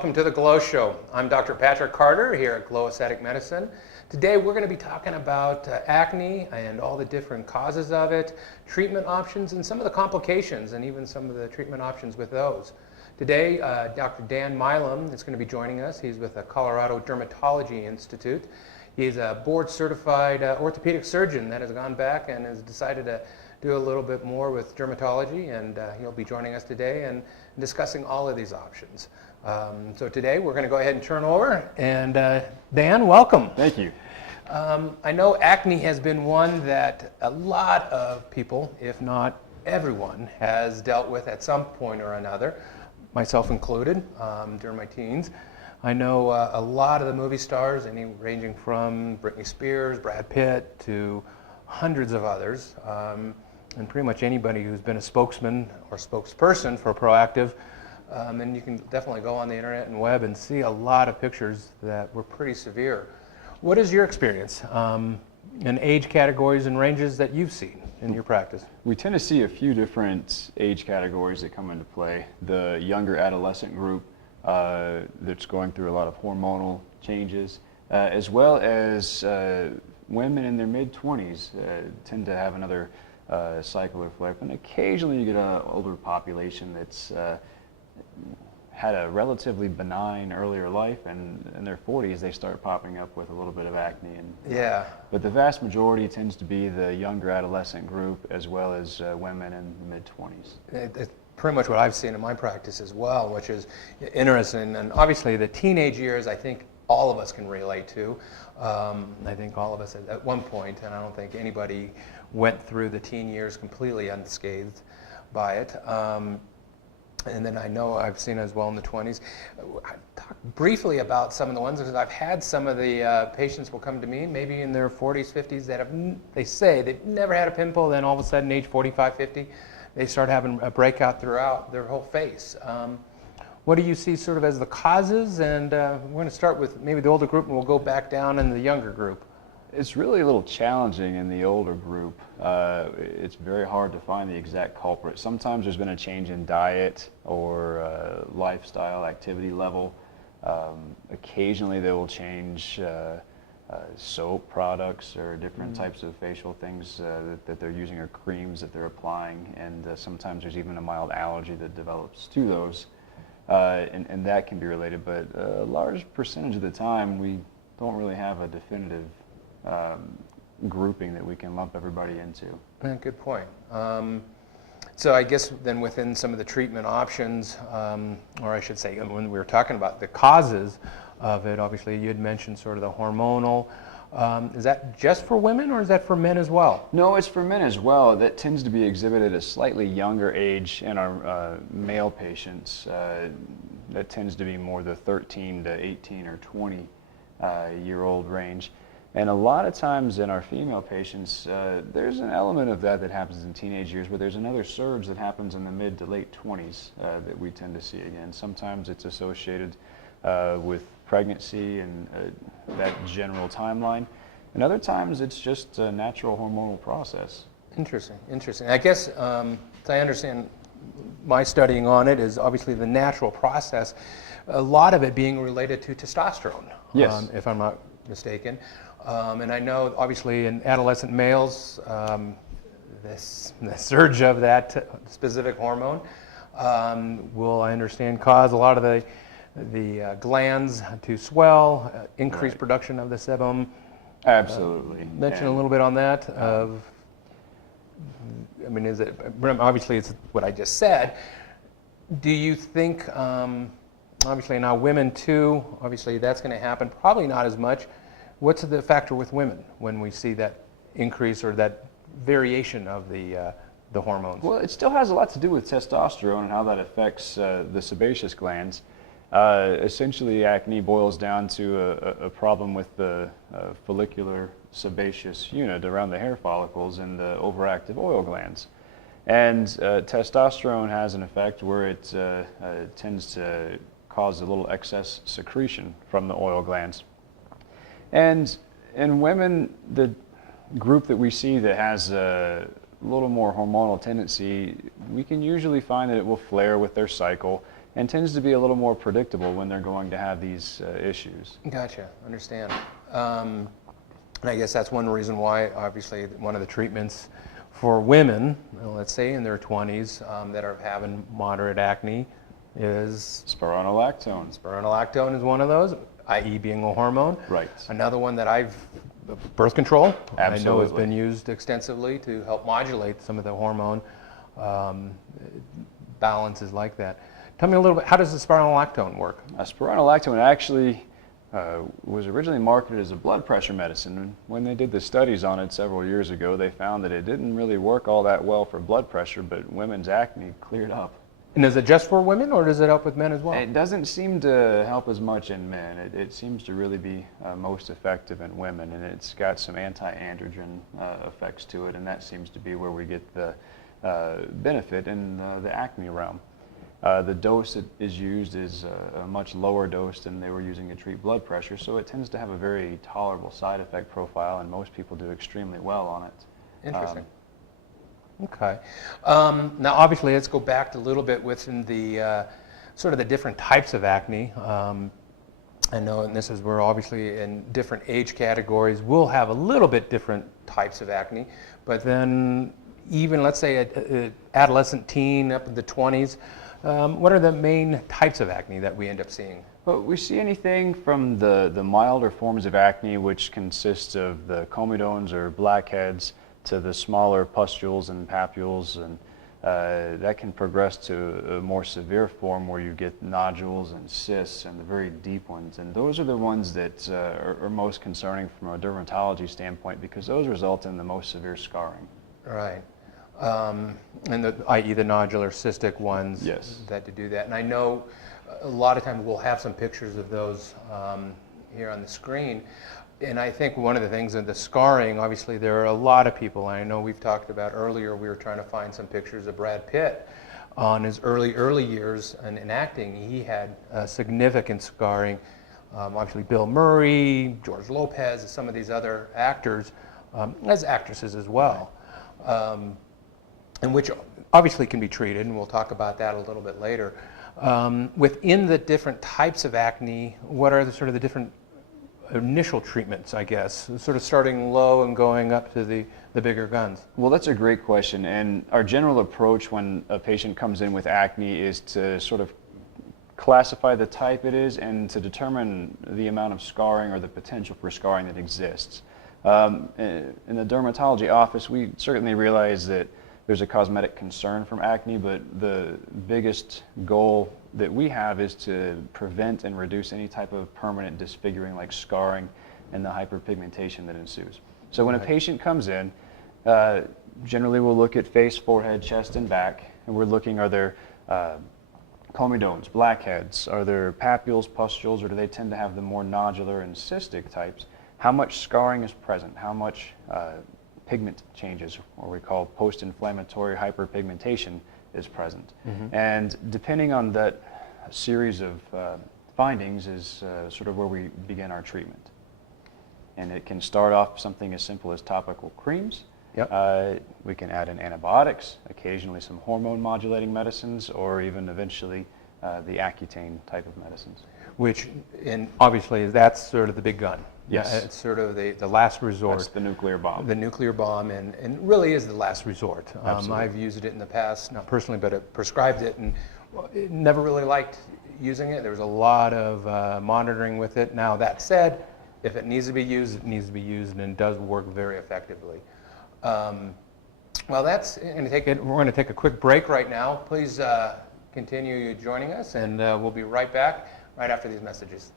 welcome to the Glow Show. I'm Dr. Patrick Carter here at Glow Aesthetic Medicine. Today we're going to be talking about acne and all the different causes of it, treatment options, and some of the complications, and even some of the treatment options with those. Today, Dr. Dan Milam is going to be joining us. He's with the Colorado Dermatology Institute. He's a board-certified orthopedic surgeon that has gone back and has decided to do a little bit more with dermatology, and he'll be joining us today and discussing all of these options. So today we're going to go ahead and turn over, and Dan, welcome. Thank you. I know acne has been one that a lot of people, if not everyone, has dealt with at some point or another, myself included, during my teens. I know a lot of the movie stars, ranging from Britney Spears, Brad Pitt, to hundreds of others, and pretty much anybody who's been a spokesman or spokesperson for Proactive. And you can definitely go on the internet and web and see a lot of pictures that were pretty severe. What is your experience in age categories and ranges that you've seen in your practice? We tend to see a few different age categories that come into play. The younger adolescent group that's going through a lot of hormonal changes, as well as women in their mid-20s tend to have another cycle or flare. And occasionally you get an older population that's had a relatively benign earlier life, and in their 40s they start popping up with a little bit of acne. Yeah. But the vast majority tends to be the younger adolescent group, as well as women in the mid-20s. It's pretty much what I've seen in my practice as well, which is interesting. And obviously the teenage years, I think all of us can relate to. I think all of us at one point, and I don't think anybody went through the teen years completely unscathed by it. And then I know I've seen as well in the 20s. I talked briefly about some of the ones, because I've had some of the patients will come to me, maybe in their 40s, 50s, that they say they've never had a pimple, then all of a sudden, age 45, 50, they start having a breakout throughout their whole face. What do you see sort of as the causes? And we're going to start with maybe the older group, and we'll go back down in the younger group. It's really a little challenging in the older group. It's very hard to find the exact culprit. Sometimes there's been a change in diet or lifestyle activity level. Occasionally they will change soap products or different types of facial things that they're using, or creams that they're applying, and sometimes there's even a mild allergy that develops to those, and that can be related. But a large percentage of the time we don't really have a definitive grouping that we can lump everybody into. Good point. So I guess then within some of the treatment options, or I should say when we were talking about the causes of it, obviously you had mentioned sort of the hormonal. Is that just for women, or is that for men as well? No, it's for men as well. That tends to be exhibited at a slightly younger age in our male patients. That tends to be more the 13 to 18 or 20 year old range. And a lot of times in our female patients, there's an element of that happens in teenage years, but there's another surge that happens in the mid to late 20s that we tend to see again. Sometimes it's associated with pregnancy and that general timeline, and other times it's just a natural hormonal process. Interesting, interesting. I guess, as I understand, my studying on it is obviously the natural process, a lot of it being related to testosterone, yes, if I'm not mistaken. And I know, obviously, in adolescent males, the surge of that specific hormone will, I understand, cause a lot of the glands to swell, increase production of the sebum. Absolutely. Mention a little bit on that. I mean, is it, obviously it's what I just said. Do you think, obviously now women too, obviously that's going to happen, probably not as much. What's the factor with women when we see that increase or that variation of the hormones? Well, it still has a lot to do with testosterone and how that affects the sebaceous glands. Essentially, acne boils down to a problem with the follicular sebaceous unit around the hair follicles and the overactive oil glands. And testosterone has an effect where it tends to cause a little excess secretion from the oil glands. And in women, the group that we see that has a little more hormonal tendency, we can usually find that it will flare with their cycle, and tends to be a little more predictable when they're going to have these issues. Gotcha, understand. And I guess that's one reason why, obviously, one of the treatments for women, let's say in their 20s, that are having moderate acne is Spironolactone. spironolactone is one of those, i.e. being a hormone. Right. Another one that birth control. Absolutely. I know has been used extensively to help modulate some of the hormone balances like that. Tell me a little bit, how does the spironolactone work? Spironolactone actually was originally marketed as a blood pressure medicine. And when they did the studies on it several years ago, they found that it didn't really work all that well for blood pressure, but women's acne cleared up. And is it just for women, or does it help with men as well? It doesn't seem to help as much in men. It seems to really be most effective in women, and it's got some anti-androgen effects to it, and that seems to be where we get the benefit in the acne realm. The dose that is used is a much lower dose than they were using to treat blood pressure, so it tends to have a very tolerable side effect profile, and most people do extremely well on it. Interesting. Okay. Now, obviously, let's go back a little bit within the sort of the different types of acne. I know, and this is where obviously in different age categories, we'll have a little bit different types of acne, but then even, let's say, an adolescent teen up in the 20s, what are the main types of acne that we end up seeing? Well, we see anything from the milder forms of acne, which consists of the comedones or blackheads, to the smaller pustules and papules, and that can progress to a more severe form where you get nodules and cysts and the very deep ones. And those are the ones that are most concerning from a dermatology standpoint, because those result in the most severe scarring. Right. And i.e. the nodular cystic ones. Yes. That do that. And I know a lot of times we'll have some pictures of those here on the screen. And I think one of the things in the scarring, obviously there are a lot of people, and I know we've talked about earlier, we were trying to find some pictures of Brad Pitt on his early years in acting. He had significant scarring. Obviously Bill Murray, George Lopez, some of these other actors, as actresses as well, and which obviously can be treated, and we'll talk about that a little bit later. Within the different types of acne, what are the sort of the different initial treatments, I guess, sort of starting low and going up to the bigger guns? Well, that's a great question, and our general approach when a patient comes in with acne is to sort of classify the type it is and to determine the amount of scarring or the potential for scarring that exists. In the dermatology office, we certainly realize that there's a cosmetic concern from acne, but the biggest goal that we have is to prevent and reduce any type of permanent disfiguring like scarring and the hyperpigmentation that ensues. So when a patient comes in, generally we'll look at face, forehead, chest, and back, and we're looking, are there comedones, blackheads, are there papules, pustules, or do they tend to have the more nodular and cystic types? How much scarring is present? How much pigment changes, or we call post-inflammatory hyperpigmentation, is present. And depending on that series of findings is sort of where we begin our treatment. And it can start off something as simple as topical creams. Yep. We can add in antibiotics, occasionally some hormone modulating medicines, or even eventually the Accutane type of medicines. Which, and obviously, that's sort of the big gun. Yes. It's sort of the last resort. That's the nuclear bomb. The nuclear bomb, and really is the last resort. Absolutely. I've used it in the past, not personally, but I prescribed it, and never really liked using it. There was a lot of monitoring with it. Now, that said, if it needs to be used, it needs to be used, and it does work very effectively. Well, that's going to take it. We're going to take a quick break right now. Please continue joining us, and we'll be right back right after these messages.